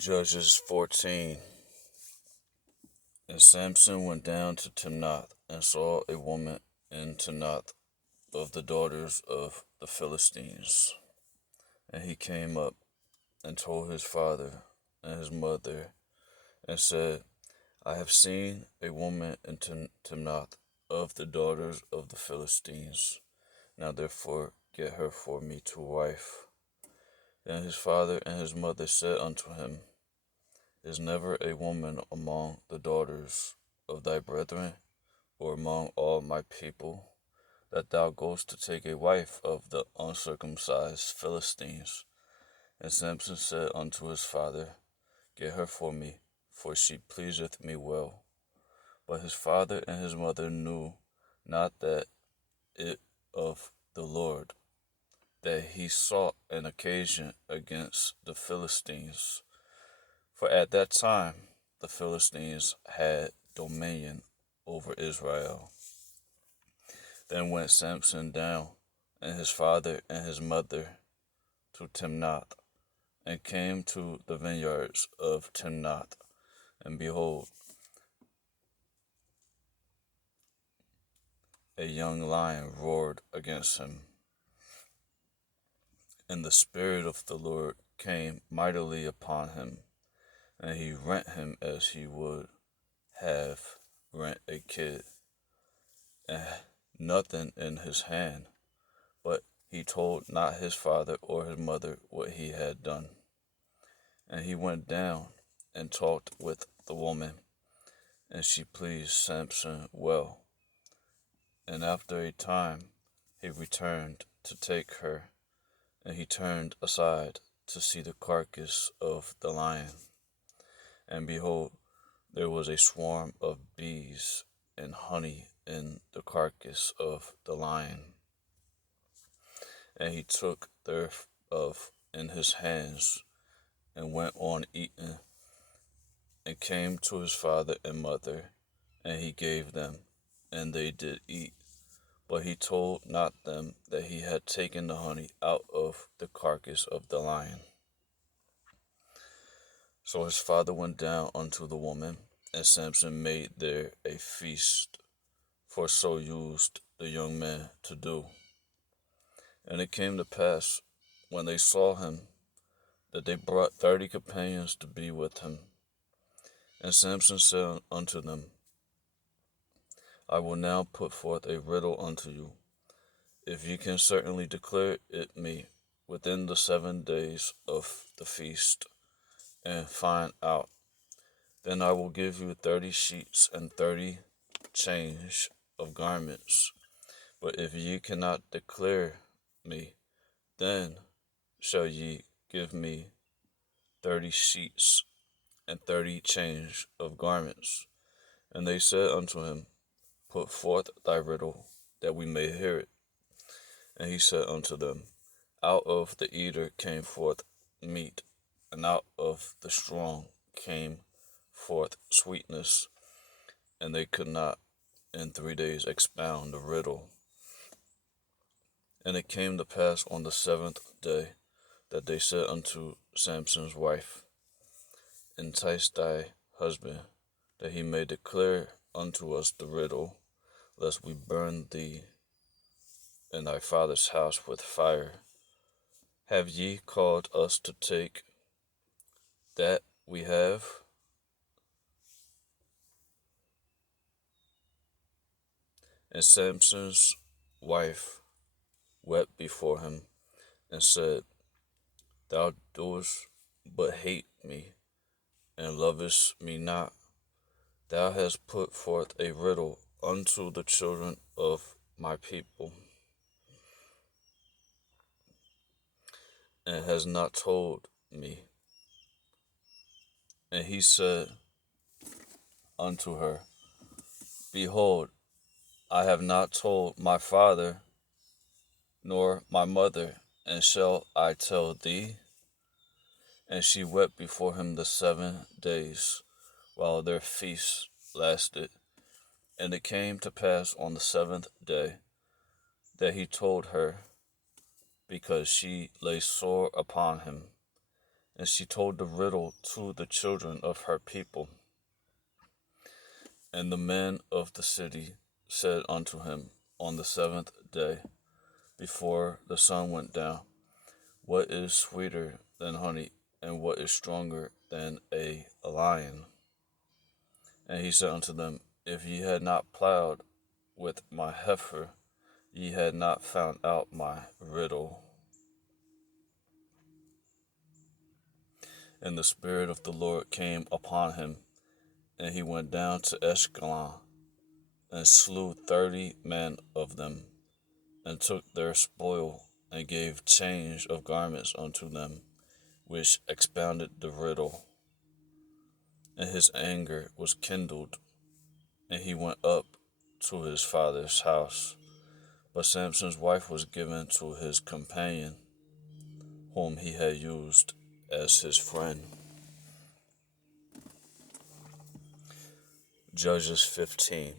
Judges 14. And Samson went down to Timnath, and saw a woman in Timnath of the daughters of the Philistines. And he came up and told his father and his mother, and said, I have seen a woman in Timnath of the daughters of the Philistines. Now therefore get her for me to wife. Then his father and his mother said unto him, Is never a woman among the daughters of thy brethren, or among all my people, that thou goest to take a wife of the uncircumcised Philistines? And Samson said unto his father, Get her for me, for she pleaseth me well. But his father and his mother knew not that it of the Lord, that he sought an occasion against the Philistines. For at that time the Philistines had dominion over Israel. Then went Samson down, and his father and his mother, to Timnath, and came to the vineyards of Timnath. And behold, a young lion roared against him. And the Spirit of the Lord came mightily upon him, and he rent him as he would have rent a kid, and nothing in his hand. But he told not his father or his mother what he had done. And he went down and talked with the woman, and she pleased Samson well. And after a time he returned to take her, and he turned aside to see the carcass of the lion. And behold, there was a swarm of bees and honey in the carcass of the lion. And he took thereof in his hands, and went on eating, and came to his father and mother, and he gave them, and they did eat. But he told not them that he had taken the honey out of the carcass of the lion. So his father went down unto the woman, and Samson made there a feast, for so used the young men to do. And it came to pass, when they saw him, that they brought 30 companions to be with him. And Samson said unto them, I will now put forth a riddle unto you. If ye can certainly declare it me within the 7 days of the feast, and find out, then I will give you 30 sheets and 30 change of garments. But if ye cannot declare me, then shall ye give me 30 sheets and 30 change of garments. And they said unto him, Put forth thy riddle, that we may hear it. And he said unto them, Out of the eater came forth meat, and out of the strong came forth sweetness. And they could not in 3 days expound the riddle. And it came to pass on the 7th day, that they said unto Samson's wife, Entice thy husband, that he may declare unto us the riddle, lest we burn thee and thy father's house with fire. Have ye called us to take that we have? And Samson's wife wept before him, and said, Thou doest but hate me, and lovest me not. Thou hast put forth a riddle unto the children of my people, and hast not told me. And he said unto her, Behold, I have not told my father nor my mother, and shall I tell thee? And she wept before him the 7 days, while their feast lasted. And it came to pass on the 7th day, that he told her, because she lay sore upon him. And she told the riddle to the children of her people. And the men of the city said unto him on the seventh day, before the sun went down, what is sweeter than honey, and what is stronger than a lion? And he said unto them, if ye had not plowed with my heifer, ye had not found out my riddle. And the Spirit of the Lord came upon him, and he went down to Ashkelon, and slew 30 men of them, and took their spoil, and gave change of garments unto them, which expounded the riddle. And his anger was kindled, and he went up to his father's house. But Samson's wife was given to his companion, whom he had used as his friend. Judges 15.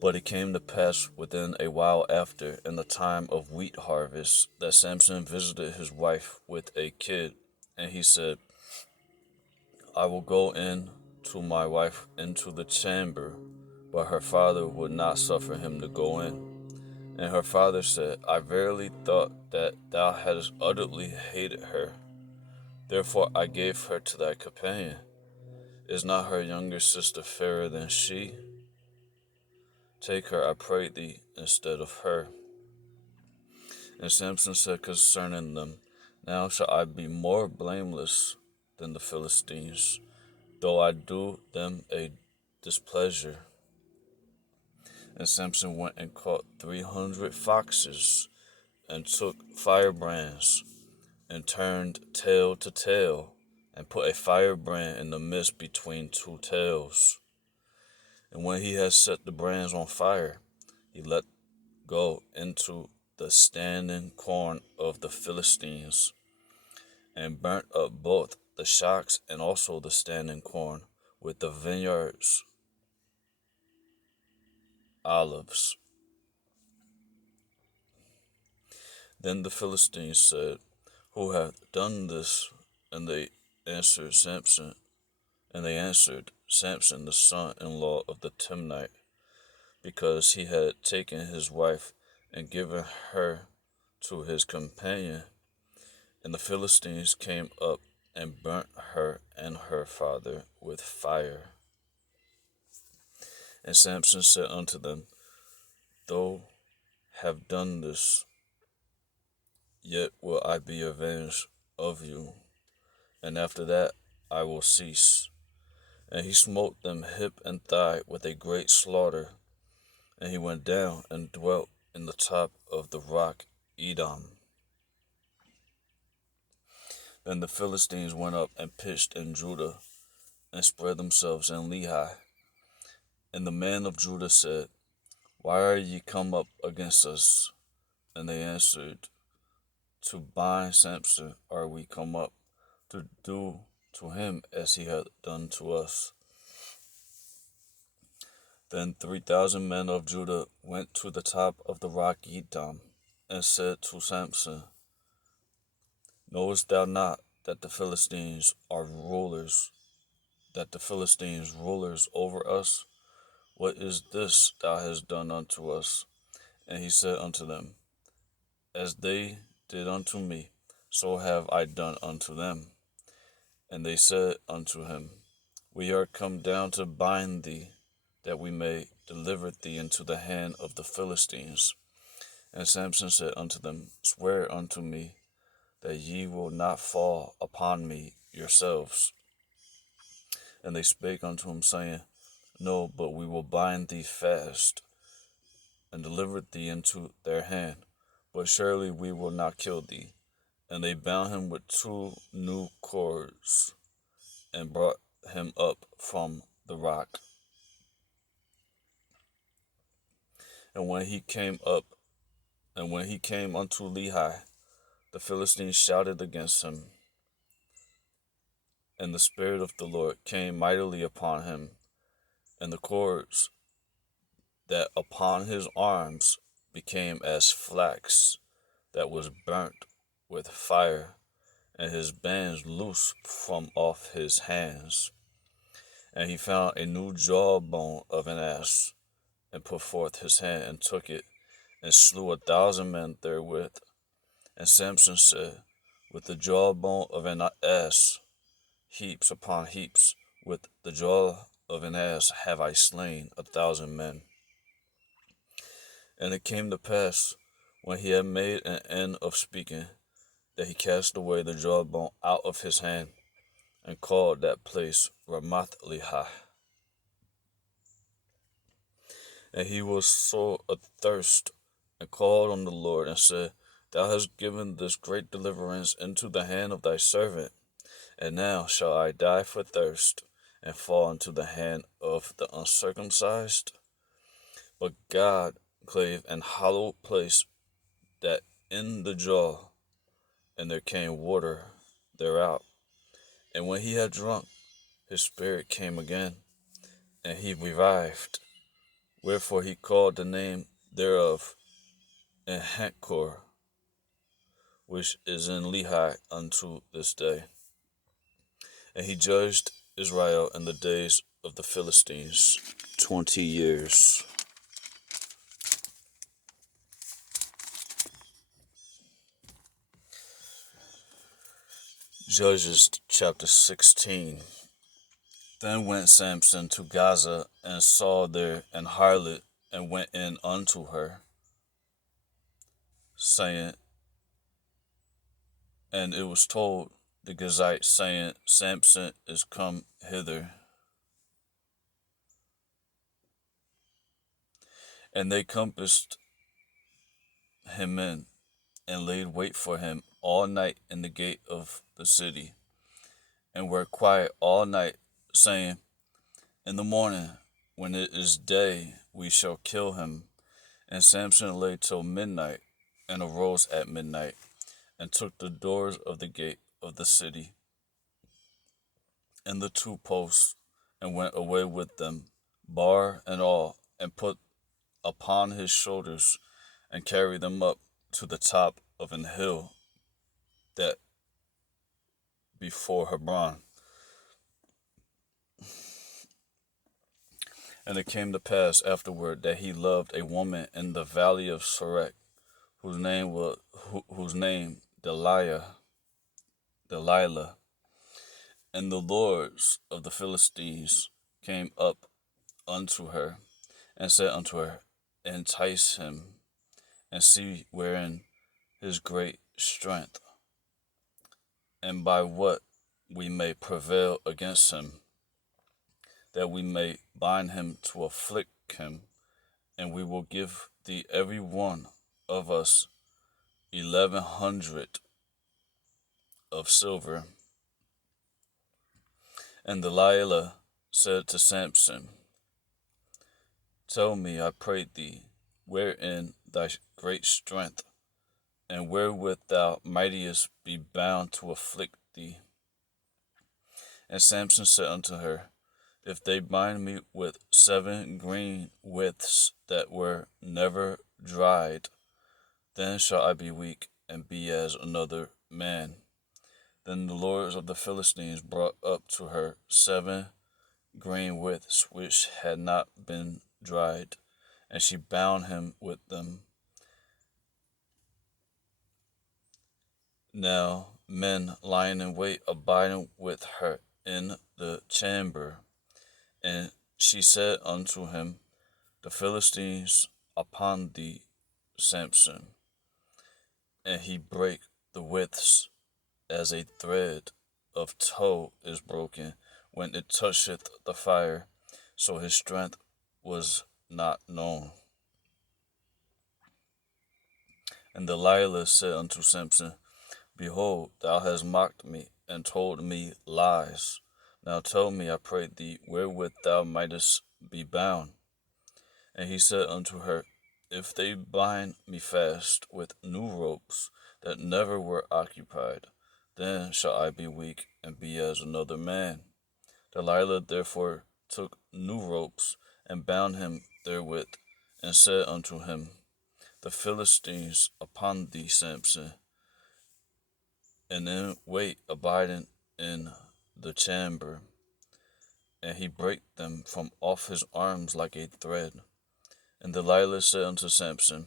But it came to pass within a while after, in the time of wheat harvest, that Samson visited his wife with a kid, and he said, I will go in to my wife into the chamber. But her father would not suffer him to go in. And her father said, I verily thought that thou hadst utterly hated her. Therefore I gave her to thy companion. Is not her younger sister fairer than she? Take her, I pray thee, instead of her. And Samson said concerning them, now shall I be more blameless than the Philistines, though I do them a displeasure. And Samson went and caught 300 foxes, and took firebrands, and turned tail to tail, and put a firebrand in the midst between two tails. And when he had set the brands on fire, he let go into the standing corn of the Philistines, and burnt up both the shocks and also the standing corn with the vineyards olives. Then the Philistines said, who hath done this? And they answered Samson, the son-in-law of the Timnite, because he had taken his wife and given her to his companion. And the Philistines came up and burnt her and her father with fire. And Samson said unto them, though have done this, yet will I be avenged of you, and after that I will cease. And he smote them hip and thigh with a great slaughter. And he went down and dwelt in the top of the rock Edom. Then the Philistines went up and pitched in Judah, and spread themselves in Lehi. And the men of Judah said, why are ye come up against us? And they answered, to bind Samson are we come up, to do to him as he hath done to us. Then 3,000 men of Judah went to the top of the rock Edom, and said to Samson, knowest thou not that the Philistines rulers over us? What is this thou hast done unto us? And he said unto them, as they did unto me, so have I done unto them. And they said unto him, we are come down to bind thee, that we may deliver thee into the hand of the Philistines. And Samson said unto them, swear unto me that ye will not fall upon me yourselves. And they spake unto him, saying, no, but we will bind thee fast, and deliver thee into their hand, but surely we will not kill thee. And they bound him with 2 new cords, and brought him up from the rock. And when he came unto Lehi, the Philistines shouted against him, and the Spirit of the Lord came mightily upon him, and the cords that upon his arms became as flax that was burnt with fire, and his bands loose from off his hands. And he found a new jawbone of an ass, and put forth his hand, and took it, and slew 1,000 men therewith. And Samson said, with the jawbone of an ass, heaps upon heaps, with the jaw of an ass have I slain 1,000 men. And it came to pass, when he had made an end of speaking, that he cast away the jawbone out of his hand, and called that place Ramath Lehi. And he was sore athirst, and called on the Lord, and said, Thou hast given this great deliverance into the hand of thy servant, and now shall I die for thirst, and fall into the hand of the uncircumcised? But God clave an hollow place that in the jaw, and there came water thereout. And when he had drunk, his spirit came again, and he revived. Wherefore he called the name thereof Enhakkore, which is in Lehi unto this day. And he judged Israel in the days of the Philistines 20 years. Judges chapter 16. Then went Samson to Gaza, and saw there an harlot, and went in unto her, saying, and it was told the Gazites, saying, Samson is come hither. And they compassed him in, and laid wait for him all night in the gate of the city, and were quiet all night, saying, in the morning, when it is day, we shall kill him. And Samson lay till midnight, and arose at midnight, and took the doors of the gate of the city, and the 2 posts, and went away with them, bar and all, and put upon his shoulders, and carried them up to the top of an hill that before Hebron. And it came to pass afterward that he loved a woman in the valley of Sorek, whose name Delilah. And the lords of the Philistines came up unto her, and said unto her, entice him, and see wherein his great strength, and by what we may prevail against him, that we may bind him to afflict him, and we will give thee every one of us 1,100 of silver. And Delilah said to Samson, tell me, I pray thee, wherein thy great strength, and wherewith thou mightest be bound to afflict thee. And Samson said unto her, if they bind me with 7 green withs that were never dried, then shall I be weak, and be as another man. Then the lords of the Philistines brought up to her 7 green withs which had not been dried, and she bound him with them. Now men lying in wait abiding with her in the chamber. And she said unto him, the Philistines upon thee, Samson. And he brake the withs as a thread of tow is broken when it toucheth the fire, so his strength was not known. And Delilah said unto Samson, behold, thou hast mocked me, and told me lies. Now tell me, I pray thee, wherewith thou mightest be bound. And he said unto her, if they bind me fast with new ropes that never were occupied, then shall I be weak, and be as another man. Delilah therefore took new ropes, and bound him therewith, and said unto him, the Philistines upon thee, Samson. and then wait abiding in the chamber, and he brake them from off his arms like a thread. And Delilah said unto Samson,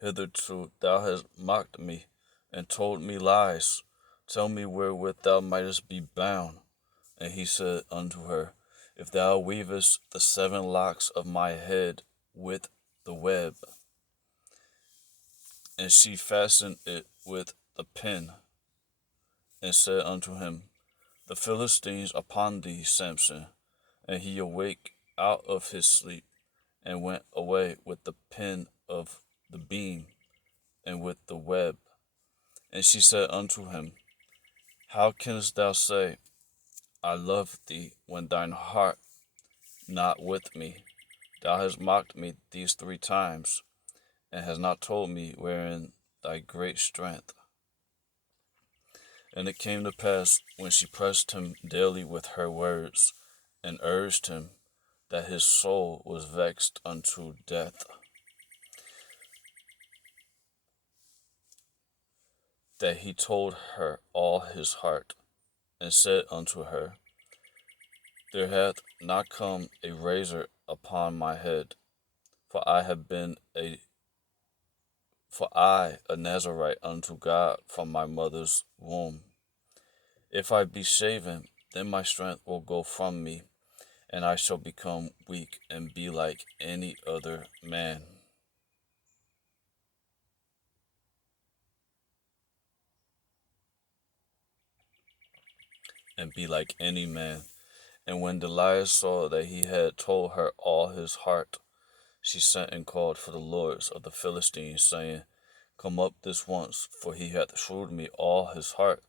Hitherto thou hast mocked me, and told me lies. Tell me wherewith thou mightest be bound. And he said unto her, If thou weavest the 7 locks of my head with the web. And she fastened it with the pin, and said unto him, The Philistines upon thee, Samson. And he awake out of his sleep, and went away with the pin of the beam, and with the web. And she said unto him, How canst thou say, I love thee, when thine heart not with me? Thou hast mocked me these 3 times, and hast not told me wherein thy great strength. And it came to pass, when she pressed him daily with her words, and urged him, that his soul was vexed unto death, that he told her all his heart, and said unto her, There hath not come a razor upon my head, for I a Nazarite unto God from my mother's womb. If I be shaven, then my strength will go from me, and I shall become weak and be like any other man. And be like any man. And when Delilah saw that he had told her all his heart, she sent and called for the lords of the Philistines, saying, Come up this once, for he hath shewed me all his heart.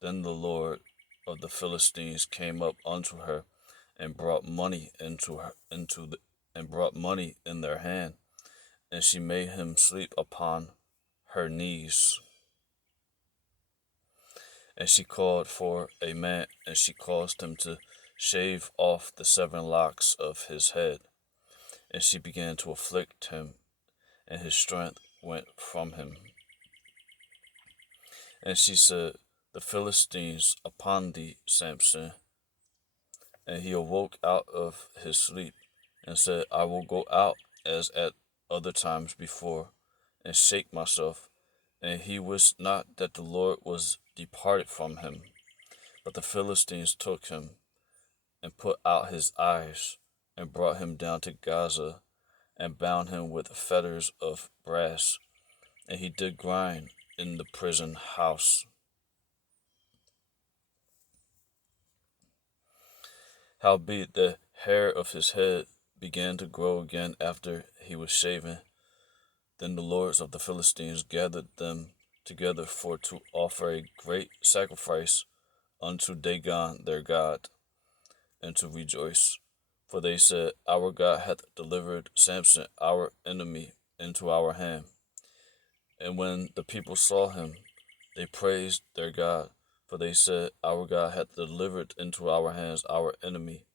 Then the Lord of the Philistines came up unto her, and brought money and brought money in their hand, and she made him sleep upon her knees. And she called for a man, and she caused him to shave off the 7 locks of his head. And she began to afflict him, and his strength went from him. And she said, The Philistines upon thee, Samson. And he awoke out of his sleep, and said, I will go out as at other times before, and shake myself. And he wist not that the Lord was departed from him. But the Philistines took him, and put out his eyes, and brought him down to Gaza, and bound him with fetters of brass, and he did grind in the prison house. Howbeit the hair of his head began to grow again after he was shaven. Then the lords of the Philistines gathered them together for to offer a great sacrifice unto Dagon their god, and to rejoice. For they said, Our God hath delivered Samson our enemy into our hand. And when the people saw him, they praised their God. For they said, Our God hath delivered into our hands our enemy,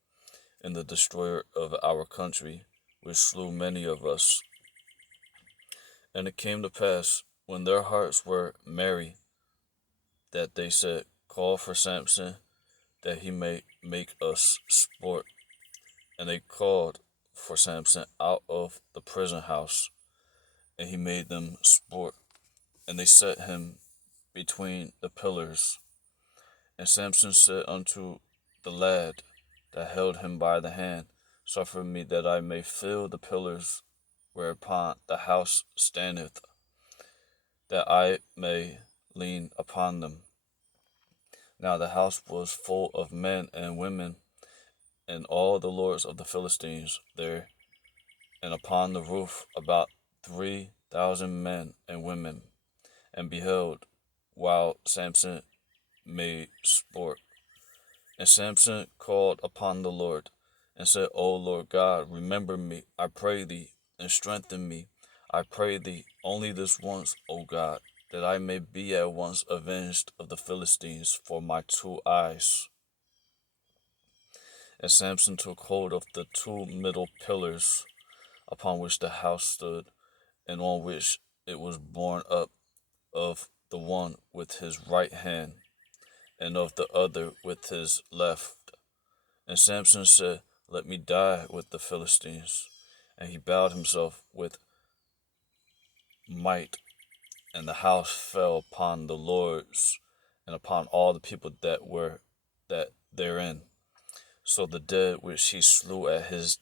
and the destroyer of our country, which slew many of us. And it came to pass, when their hearts were merry, that they said, Call for Samson, that he may make us sport. And they called for Samson out of the prison house, and he made them sport. And they set him between the pillars. And Samson said unto the lad that held him by the hand, Suffer me that I may feel the pillars whereupon the house standeth, that I may lean upon them. Now the house was full of men and women, and all the lords of the Philistines there, and upon the roof about 3,000 men and women. And beheld, while Samson made sport. And Samson called upon the Lord, and said, O Lord God, remember me, I pray thee, and strengthen me, I pray thee, only this once, O God, that I may be at once avenged of the Philistines for my 2 eyes. And Samson took hold of the 2 middle pillars upon which the house stood, and on which it was borne up of the one with his right hand, and of the other with his left. And Samson said, Let me die with the Philistines. And he bowed himself with might, and the house fell upon the lords and upon all the people that were therein. So the dead which he slew at his